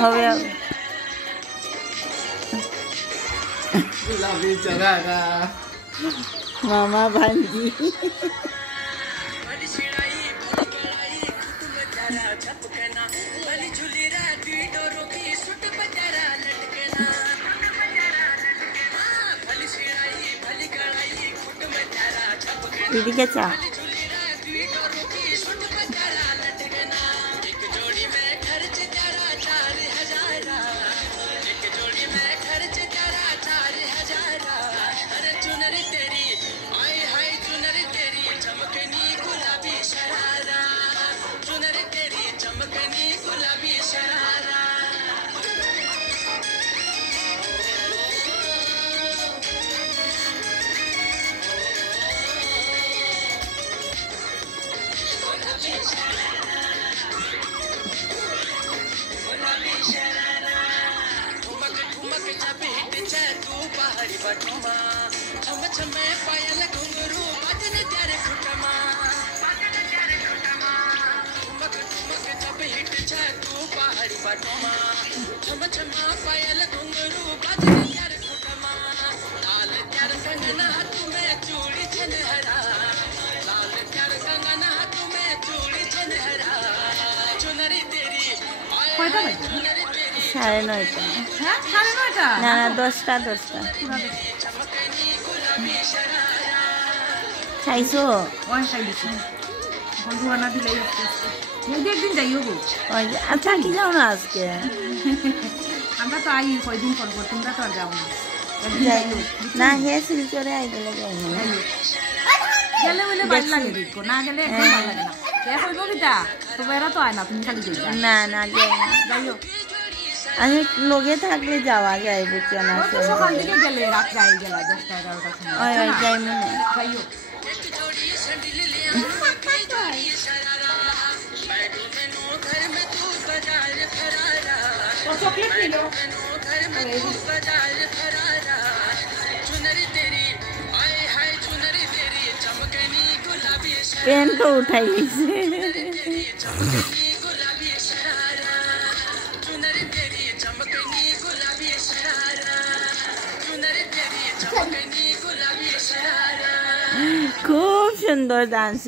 হবে मामा भांजी दीदी क्या चाह साढ़े 9টা ना ना 10টা খাইছো আচ্ছা কি যাও না আজকে আমরা তো আই কয়দিন পর তোমরা তো আর যাও না না হে শিলচরে আই গেলে যাই না গেলে বলে ভালো লাগে দেখো না গেলে একদম ভালো লাগে না কে কইব কিটা তোমরা তো আয় না তুমি খালি যাইবা না না যাইও আমি লগে থাকলে যাওয়া যায় বুঝছো না সকাল থেকে গেলে রাত যাই গেল 10টা 11টা সময় ওই যাই মনে যাইও चॉकलेट पी लो पेन तो उठाई खूब सुंदर डांस